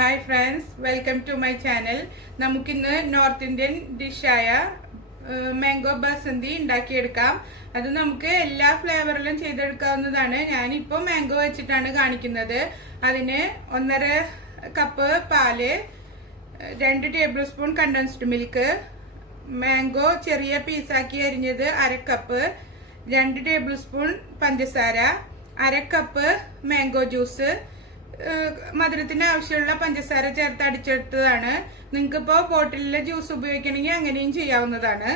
Hi friends, welcome to my channel. നമുക്കിന്ന് north Indian ഡിഷായ mango ബസുന്തി ഉണ്ടാക്കിയെടുക്കാം. അത് നമുക്ക് എല്ലാ ഫ്ലേവറിലും ചെയ്തെടുക്കാവുന്നതാണ്. ഞാനിപ്പോൾ മാംഗോ വെച്ചിട്ടാണ് കാണിക്കുന്നത്. അതിന് 1.5 കപ്പ് പാല്, 2 table spoon condensed milk, mango ചെറിയ പീസാക്കി അരിഞ്ഞത് 1/2 കപ്പ്, 2 ടേബിൾ സ്പൂൺ പഞ്ചസാര, 1/2 കപ്പ് മാംഗോ ജ്യൂസ്, മധുരത്തിന് ആവശ്യമുള്ള പഞ്ചസാര ചേർത്ത് അടിച്ചെടുത്തതാണ്. നിങ്ങൾക്കിപ്പോൾ ബോട്ടിലിലെ ജ്യൂസ് ഉപയോഗിക്കണമെങ്കിൽ അങ്ങനെയും ചെയ്യാവുന്നതാണ്.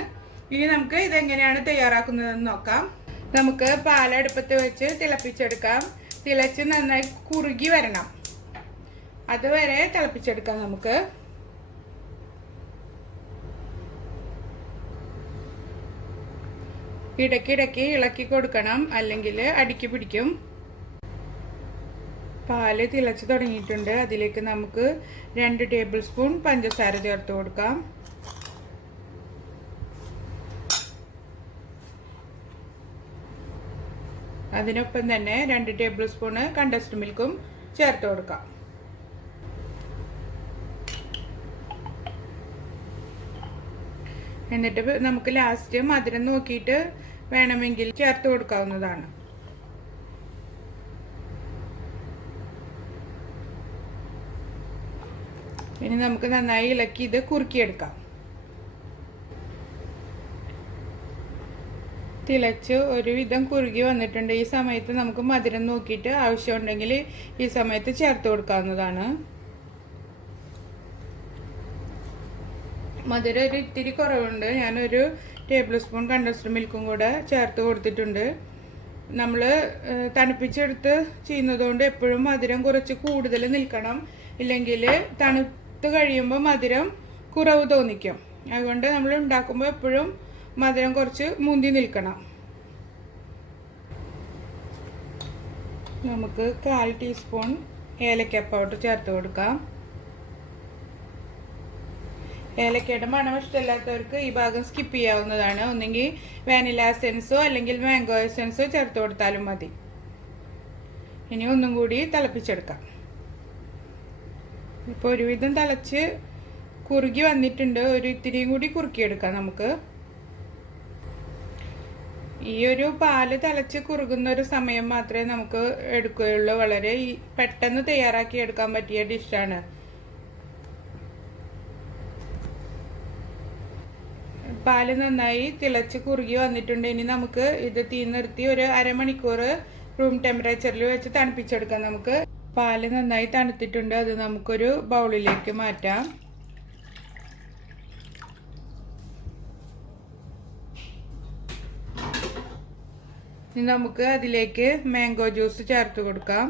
ഇനി നമുക്ക് ഇതെങ്ങനെയാണ് തയ്യാറാക്കുന്നതെന്ന് നോക്കാം. നമുക്ക് പാലടുപ്പത്ത് വെച്ച് തിളപ്പിച്ചെടുക്കാം. തിളച്ച് നന്നായി കുറുകി വരണം, അതുവരെ തിളപ്പിച്ചെടുക്കാം. നമുക്ക് ഇടയ്ക്കിടയ്ക്ക് ഇളക്കി കൊടുക്കണം, അല്ലെങ്കിൽ അടിക്ക് പിടിക്കും. പാല് തിളച്ച് തുടങ്ങിയിട്ടുണ്ട്. അതിലേക്ക് നമുക്ക് 2 ടേബിൾ സ്പൂൺ പഞ്ചസാര ചേർത്ത് കൊടുക്കാം. അതിനൊപ്പം തന്നെ 2 ടേബിൾ സ്പൂണ് കണ്ടൻസ്ഡ് മിൽക്കും ചേർത്ത് കൊടുക്കാം. എന്നിട്ട് നമുക്ക് ലാസ്റ്റ് മധുരം നോക്കിയിട്ട് വേണമെങ്കിൽ ചേർത്ത് കൊടുക്കാവുന്നതാണ്. ഇനി നമുക്ക് നന്നായി ഇളക്കി ഇത് കുറുക്കിയെടുക്കാം. തിളച്ച് ഒരുവിധം കുറുകി വന്നിട്ടുണ്ട്. ഈ സമയത്ത് നമുക്ക് മധുരം നോക്കിയിട്ട് ആവശ്യമുണ്ടെങ്കിൽ ഈ സമയത്ത് ചേർത്ത് കൊടുക്കാവുന്നതാണ്. മധുരം ഒരു ഇത്തിരി കുറവുണ്ട്. ഞാനൊരു ടേബിൾ സ്പൂൺ കണ്ടൻസ്ഡ് മിൽക്കും കൂടെ ചേർത്ത് കൊടുത്തിട്ടുണ്ട്. നമ്മൾ തണുപ്പിച്ചെടുത്ത് ചെയ്യുന്നതുകൊണ്ട് എപ്പോഴും മധുരം കുറച്ച് കൂടുതൽ നിൽക്കണം, ഇല്ലെങ്കിൽ തണുത്ത് കഴിയുമ്പോൾ മധുരം കുറവ് തോന്നിക്കും. അതുകൊണ്ട് നമ്മൾ ഉണ്ടാക്കുമ്പോൾ എപ്പോഴും മധുരം കുറച്ച് മുന്തി നിൽക്കണം. നമുക്ക് 1/4 ടീസ്പൂൺ ഏലക്ക പൗഡർ ചേർത്ത് കൊടുക്കാം. ഏലക്കയുടെ മണം ഇഷ്ടമില്ലാത്തവർക്ക് ഈ ഭാഗം സ്കിപ്പ് ചെയ്യാവുന്നതാണ്. ഒന്നെങ്കിൽ വാനില എസൻസോ അല്ലെങ്കിൽ മാംഗോ എസൻസോ ചേർത്ത് കൊടുത്താലും മതി. ഇനി ഒന്നും കൂടി തിളപ്പിച്ചെടുക്കാം. ഇപ്പോൾ ഒരുവിധം തിളച്ച് കുറുകി വന്നിട്ടുണ്ട്. ഒരു ഇത്തിരിയും കൂടി കുറുക്കിയെടുക്കാം നമുക്ക്. ഈ ഒരു പാല് തിളച്ച് കുറുകുന്ന ഒരു സമയം മാത്രമേ നമുക്ക് എടുക്കുകയുള്ളൂ. വളരെ പെട്ടെന്ന് തയ്യാറാക്കി എടുക്കാൻ പറ്റിയ ഡിഷാണ്. പാല് നന്നായി തിളച്ച് കുറുകി വന്നിട്ടുണ്ട്. ഇനി നമുക്ക് ഇത് തീ നിർത്തി ഒരു അരമണിക്കൂർ റൂം ടെമ്പറേച്ചറിൽ വെച്ച് തണുപ്പിച്ചെടുക്കാം. നമുക്ക് പാല് നന്നായി തണുത്തിട്ടുണ്ട്. അത് നമുക്കൊരു ബൗളിലേക്ക് മാറ്റാം. ഇനി നമുക്ക് അതിലേക്ക് മാംഗോ ജ്യൂസ് ചേർത്ത് കൊടുക്കാം.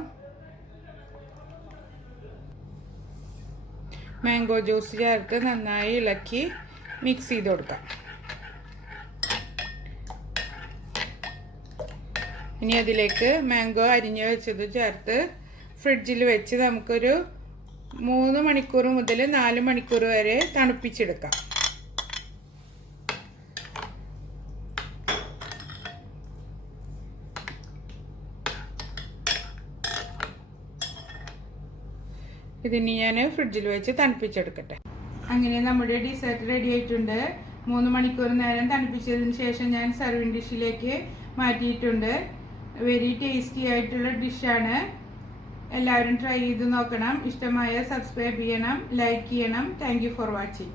മാംഗോ ജ്യൂസ് ചേർത്ത് നന്നായി ഇളക്കി മിക്സ് ചെയ്ത് കൊടുക്കാം. ഇനി അതിലേക്ക് മാംഗോ അരിഞ്ഞു വെച്ചത് ചേർത്ത് ഫ്രിഡ്ജിൽ വെച്ച് നമുക്കൊരു 3 മണിക്കൂർ മുതൽ 4 മണിക്കൂർ വരെ തണുപ്പിച്ചെടുക്കാം. ഇതിനി ഞാൻ ഫ്രിഡ്ജിൽ വെച്ച് തണുപ്പിച്ചെടുക്കട്ടെ. അങ്ങനെ നമ്മുടെ ഡിസേർട്ട് റെഡി ആയിട്ടുണ്ട്. 3 മണിക്കൂർ നേരം തണുപ്പിച്ചതിന് ശേഷം ഞാൻ സർവിങ് ഡിഷിലേക്ക് മാറ്റിയിട്ടുണ്ട്. വെരി ടേസ്റ്റി ആയിട്ടുള്ള ഡിഷാണ്. എല്ലാവരും ട്രൈ ചെയ്ത് നോക്കണം. ഇഷ്ടമായ സബ്സ്ക്രൈബ് ചെയ്യണം, ലൈക്ക് ചെയ്യണം. Thank you for watching.